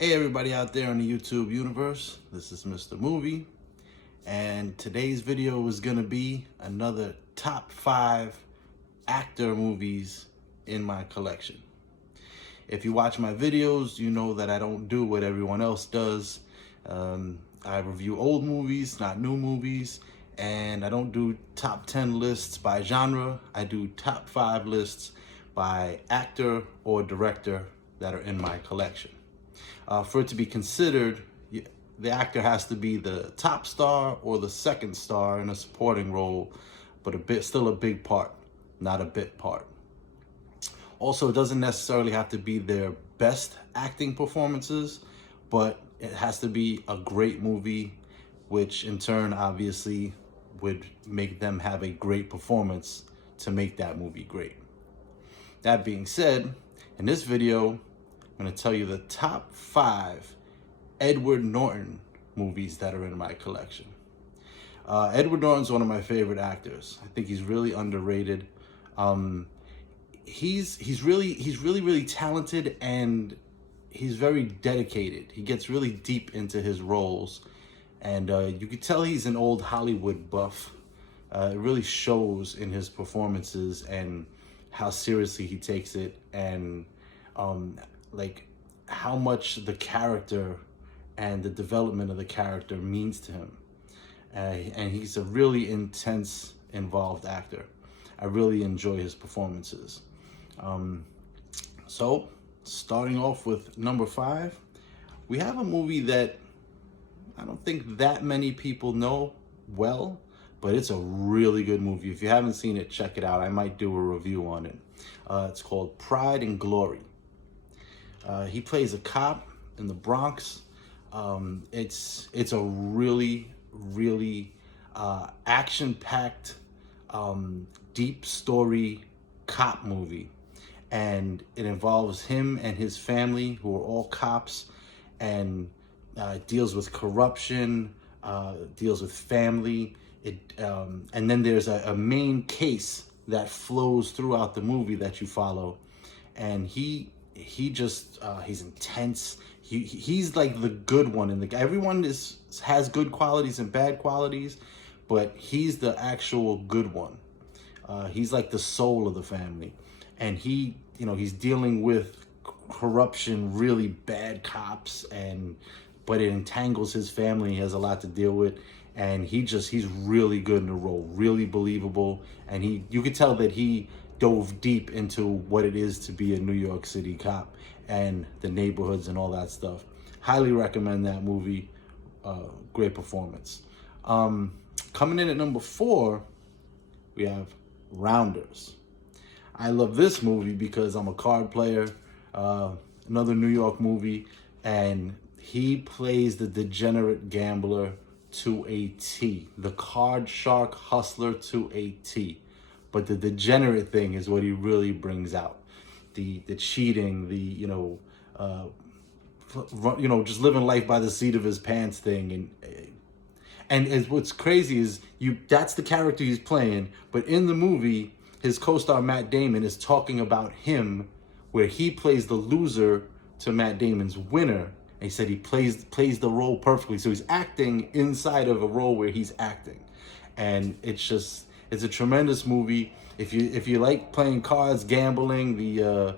Hey everybody out there in the YouTube universe, this is Mr. Movie, and today's video is gonna be another top 5 actor movies in my collection. If you watch my videos, you know that I don't do what everyone else does. I review old movies, not new movies, and I don't do top 10 lists by genre. I do top 5 lists by actor or director that are in my collection. For it to be considered, the actor has to be the top star or the second star in a supporting role, but still a big part, not a bit part. Also, it doesn't necessarily have to be their best acting performances, but it has to be a great movie, which in turn obviously would make them have a great performance to make that movie great. That being said, in this video, I'm going to tell you the top 5 Edward Norton movies that are in my collection. Edward Norton's one of my favorite actors. I think he's really underrated. He's really talented, and he's very dedicated. He gets really deep into his roles, and you could tell he's an old Hollywood buff. It really shows in his performances and how seriously he takes it, and like how much the character and the development of the character means to him. And he's a really intense, involved actor. I really enjoy his performances. So starting off with number 5, we have a movie that I don't think that many people know well, but it's a really good movie. If you haven't seen it, check it out. I might do a review on it. It's called Pride and Glory. He plays a cop in the Bronx. It's a really action-packed, deep story cop movie, and it involves him and his family, who are all cops, and deals with corruption, deals with family. And then there's a main case that flows throughout the movie that you follow, and he's intense. He's like the good one, and everyone has good qualities and bad qualities, but he's the actual good one. He's like the soul of the family, and he's dealing with corruption, really bad cops, but it entangles his family. He has a lot to deal with, and he's really good in the role, really believable, and you could tell that he dove deep into what it is to be a New York City cop and the neighborhoods and all that stuff. Highly recommend that movie. Great performance. Coming in at number 4, we have Rounders. I love this movie because I'm a card player. Another New York movie, and he plays the degenerate gambler to a T, the card shark hustler to a T. But the degenerate thing is what he really brings out. The cheating, just living life by the seat of his pants thing, and what's crazy is that's the character he's playing. But in the movie, his co-star Matt Damon is talking about him, where he plays the loser to Matt Damon's winner. And he said he plays the role perfectly. So he's acting inside of a role where he's acting, and it's a tremendous movie. If you like playing cards, gambling, the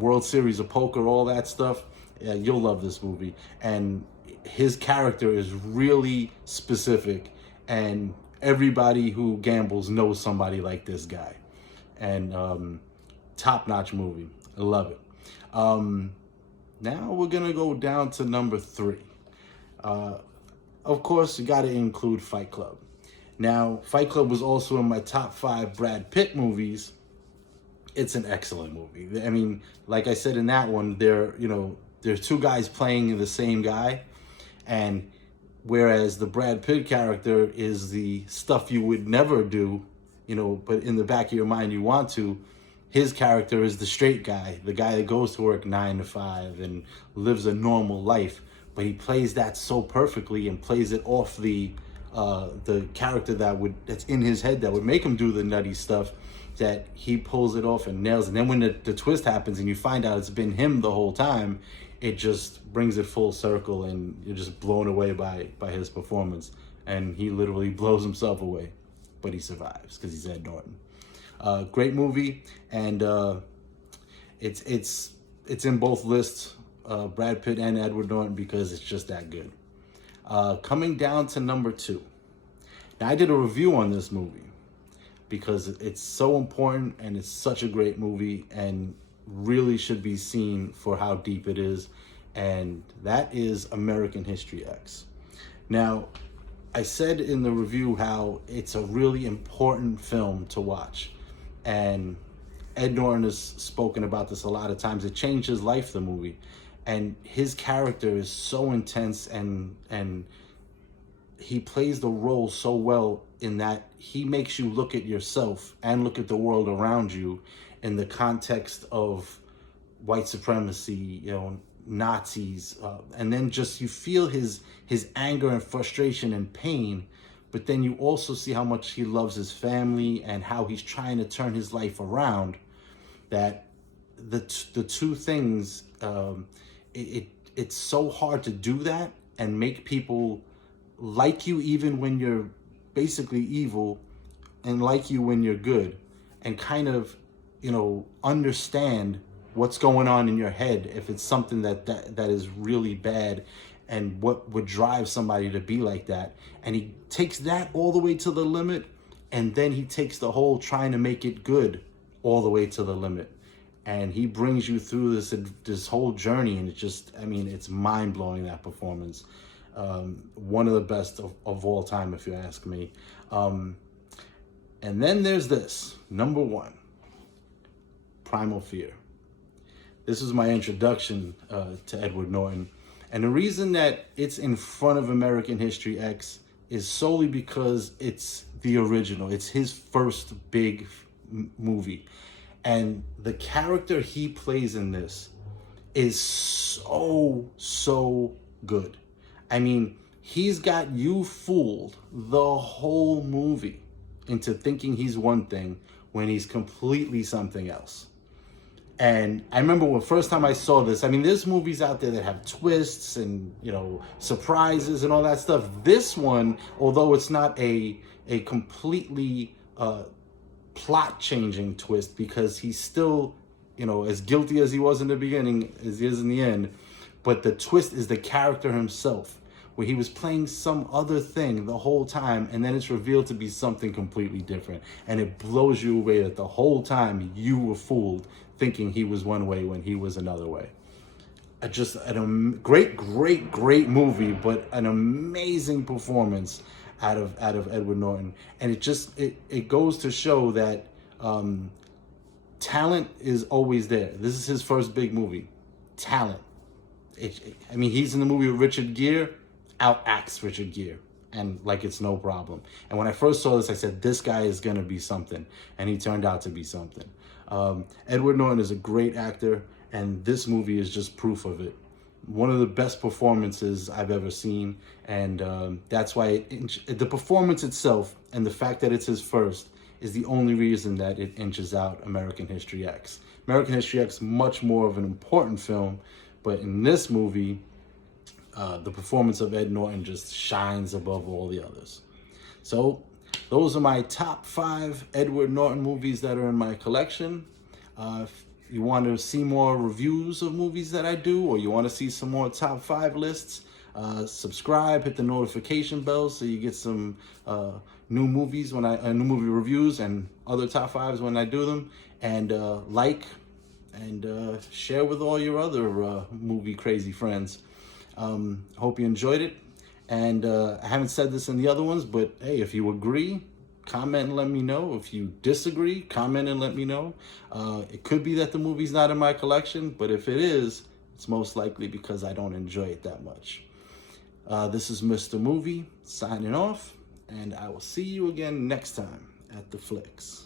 World Series of Poker, all that stuff, you'll love this movie. And his character is really specific, and everybody who gambles knows somebody like this guy. And top-notch movie. I love it. Now we're gonna go down to number 3. Of course, you got to include Fight Club. Now, Fight Club was also in my top 5 Brad Pitt movies. It's an excellent movie. I mean, like I said in that one, there's 2 guys playing the same guy, and whereas the Brad Pitt character is the stuff you would never do, but in the back of your mind you want to. His character is the straight guy, the guy that goes to work 9 to 5 and lives a normal life. But he plays that so perfectly, and plays it off the character that's in his head that would make him do the nutty stuff. that he pulls it off and nails it. And then when the twist happens and you find out it's been him the whole time, it just brings it full circle, and you're just blown away by his performance. And he literally blows himself away, but he survives because he's Ed Norton. Great movie, and it's in both lists, Brad Pitt and Edward Norton, because it's just that good. Coming down to number 2. Now, I did a review on this movie because it's so important and it's such a great movie and really should be seen for how deep it is, and that is American History X. Now, I said in the review how it's a really important film to watch, and Ed Norton has spoken about this a lot of times. It changed his life, the movie, and his character is so intense, and he plays the role so well in that he makes you look at yourself and look at the world around you in the context of white supremacy, Nazis, and then just you feel his anger and frustration and pain, but then you also see how much he loves his family and how he's trying to turn his life around. That the two things, it's so hard to do that and make people like you even when you're basically evil, and like you when you're good, and kind of understand what's going on in your head if it's something that is really bad, and what would drive somebody to be like that. And he takes that all the way to the limit, and then he takes the whole trying to make it good all the way to the limit, and he brings you through this whole journey. And it's mind-blowing, that performance. One of the best of all time, if you ask me. And then there's this, number 1, Primal Fear. This was my introduction to Edward Norton. And the reason that it's in front of American History X is solely because it's the original. It's his first big movie. And the character he plays in this is so good. I mean, he's got you fooled the whole movie into thinking he's one thing when he's completely something else. And I remember when first time I saw this, there's movies out there that have twists and, surprises and all that stuff. This one, although it's not a completely plot-changing twist, because he's still, as guilty as he was in the beginning as he is in the end, but the twist is the character himself, where he was playing some other thing the whole time, and then it's revealed to be something completely different. And it blows you away that the whole time you were fooled, thinking he was one way when he was another way. Just a great movie, but an amazing performance out of Edward Norton. And it goes to show that talent is always there. This is his first big movie. Talent. He's in the movie with Richard Gere, outacts Richard Gere, and like it's no problem. And when I first saw this, I said, this guy is gonna be something, and he turned out to be something. Edward Norton is a great actor, and this movie is just proof of it. One of the best performances I've ever seen, and that's why the performance itself and the fact that it's his first is the only reason that it inches out American History X. American History X, much more of an important film, but in this movie, the performance of Ed Norton just shines above all the others. So those are my top 5 Edward Norton movies that are in my collection. If you want to see more reviews of movies that I do, or you want to see some more top 5 lists, subscribe, hit the notification bell so you get some new movies new movie reviews and other top 5s when I do them, and like and share with all your other movie crazy friends. Hope you enjoyed it. And I haven't said this in the other ones, but hey, if you agree, comment and let me know. If you disagree, comment and let me know. It could be that the movie's not in my collection, but if it is, it's most likely because I don't enjoy it that much. This is Mr. Movie signing off, and I will see you again next time at the Flicks.